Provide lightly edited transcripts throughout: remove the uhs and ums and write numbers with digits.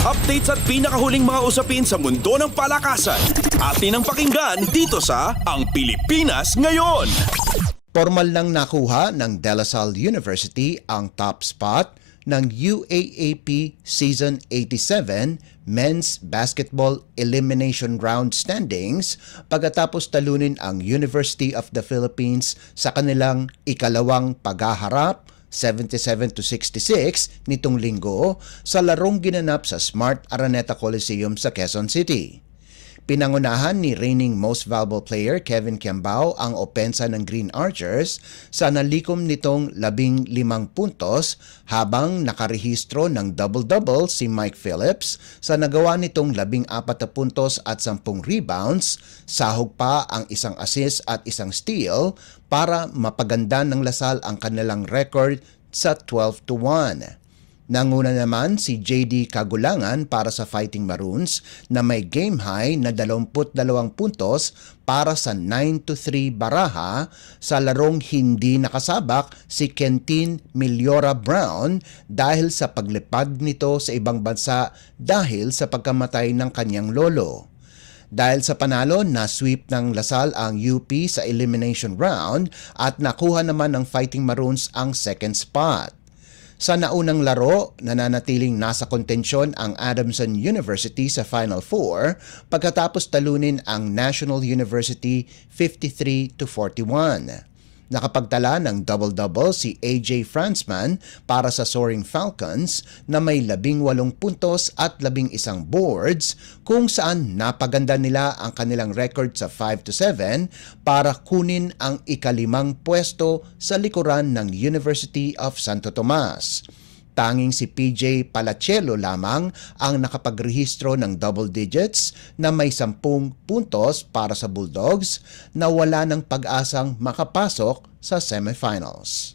Updates at pinakahuling mga usapin sa mundo ng palakasan. Atin ang pakinggan dito sa Ang Pilipinas Ngayon. Formal nang nakuha ng De La Salle University ang top spot ng UAAP Season 87 Men's Basketball Elimination Round standings pagkatapos talunin ang University of the Philippines sa kanilang ikalawang paghaharap 77-66 nitong linggo sa larong ginanap sa Smart Araneta Coliseum sa Quezon City. Pinangunahan ni reigning Most Valuable Player Kevin Kiambao ang opensa ng Green Archers sa nalikom nitong 15 puntos habang nakarehistro ng double-double si Mike Phillips sa nagawa nitong 14 puntos at 10 rebounds, sahog pa ang isang assist at isang steal para mapaganda ng Lasal ang kanilang record sa 12-1. Nanguna naman si JD Kagulangan para sa Fighting Maroons na may game high na 22 puntos para sa 9-3 baraha sa larong hindi nakasabak si Kentin Milyora Brown dahil sa paglipad nito sa ibang bansa dahil sa pagkamatay ng kanyang lolo. Dahil sa panalo, na-sweep ng Lasal ang UP sa elimination round at nakuha naman ng Fighting Maroons ang second spot. Sa naunang laro, nananatiling nasa kontensyon ang Adamson University sa Final Four pagkatapos talunin ang National University 53-41. Nakapagtala ng double-double si AJ Franzman para sa Soaring Falcons na may 18 puntos at 11 boards kung saan napaganda nila ang kanilang record sa 5-7 para kunin ang ikalimang pwesto sa likuran ng University of Santo Tomas. Tanging si PJ Palachelo lamang ang nakapagrehistro ng double digits na may 10 puntos para sa Bulldogs na wala ng pag-asang makapasok sa semifinals.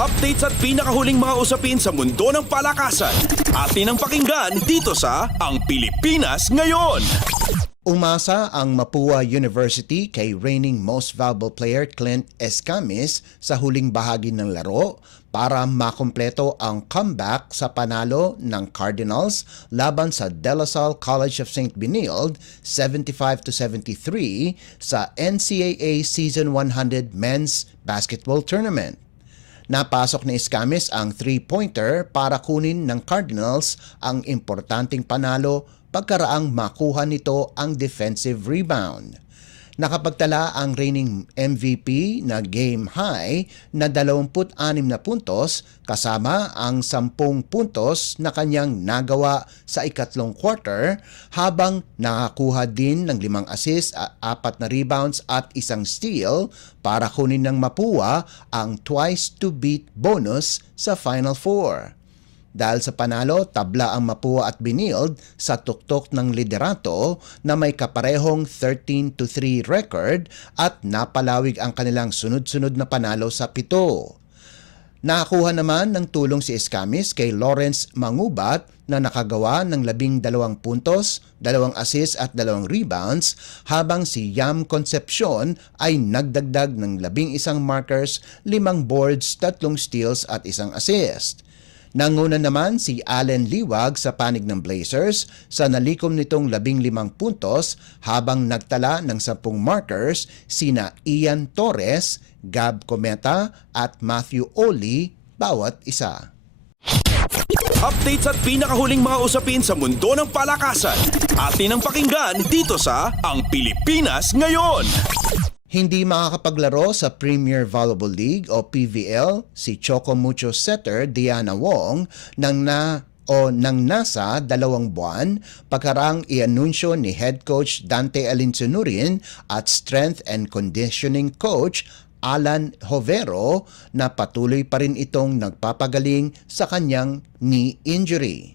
Updates at pinakahuling mga usapin sa mundo ng palakasan. Atin ang pakinggan dito sa Ang Pilipinas Ngayon. Umasa ang Mapua University kay reigning Most Valuable Player Clint Escamis sa huling bahagi ng laro para makumpleto ang comeback sa panalo ng Cardinals laban sa De La Salle College of St. Benilde 75-73 sa NCAA Season 100 Men's Basketball Tournament. Napasok ni Escamis ang 3-pointer para kunin ng Cardinals ang importanteng panalo pagkaraang makuha nito ang defensive rebound. Nakapagtala ang reigning MVP na game high na 26 na puntos kasama ang 10 puntos na kanyang nagawa sa ikatlong quarter habang nakakuha din ng 5 assists, 4 na rebounds at isang steal para kunin ng Mapua ang twice to beat bonus sa Final Four. Dahil sa panalo, tabla ang Mapua at Benilde sa tuktok ng liderato na may kaparehong 13-3 record at napalawig ang kanilang sunod-sunod na panalo sa 7. Nakakuha naman ng tulong si Escamis kay Lawrence Mangubat na nakagawa ng 12 puntos, 2 assists at 2 rebounds habang si Yam Concepcion ay nagdagdag ng 11 markers, 5 boards, 3 steals at 1 assist. Nanguna naman si Allen Liwag sa panig ng Blazers sa nalikom nitong 15 puntos habang nagtala ng 10 markers sina Ian Torres, Gab Cometa at Matthew Oli bawat isa. Updates at pinakahuling mga usapin sa mundo ng palakasan. Atin ang pakinggan dito sa Ang Pilipinas Ngayon. Hindi makakapaglaro sa Premier Volleyball League o PVL si Choco Mucho setter Diana Wong nang nasa 2 buwan pagkarang ianunsyo ni head coach Dante Alinsunurin at strength and conditioning coach Alan Hovero na patuloy pa rin itong nagpapagaling sa kanyang knee injury.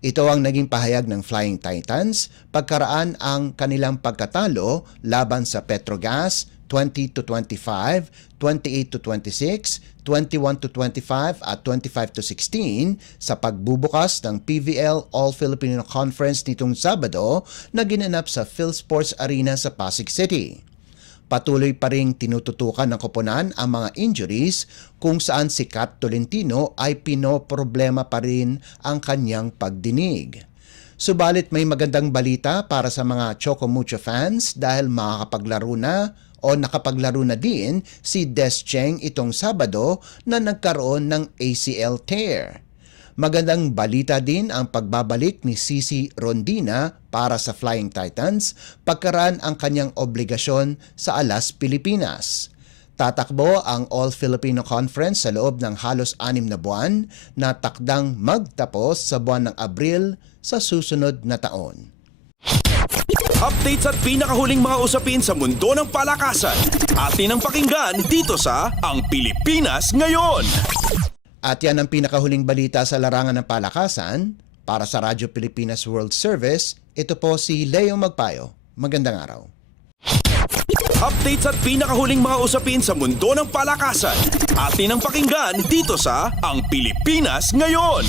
Ito ang naging pahayag ng Flying Titans pagkaraan ang kanilang pagkatalo laban sa Petrogas 20-25, 28-26, 21-25 at 25-16 sa pagbubukas ng PVL All-Filipino Conference nitong Sabado na ginanap sa PhilSports Arena sa Pasig City. Patuloy pa ring tinututukan ng koponan ang mga injuries kung saan si Kat Tolentino ay pinoproblema pa rin ang kanyang pagdinig. Subalit may magandang balita para sa mga Choco Mucho fans dahil makakapaglaro na o nakapaglaro na din si Des Cheng itong Sabado na nagkaroon ng ACL tear. Magandang balita din ang pagbabalik ni Cici Rondina para sa Flying Titans pagkaraan ang kanyang obligasyon sa Alas, Pilipinas. Tatakbo ang All-Filipino Conference sa loob ng halos 6 na buwan na takdang magtapos sa buwan ng Abril sa susunod na taon. Updates at pinakahuling mga usapin sa mundo ng palakasan. Atin ang pakinggan dito sa Ang Pilipinas Ngayon. At yan ang pinakahuling balita sa larangan ng palakasan. Para sa Radyo Pilipinas World Service, ito po si Leo Magpayo. Magandang araw. Updates at pinakahuling mga usapin sa mundo ng palakasan. Atin ang pakinggan dito sa Ang Pilipinas Ngayon.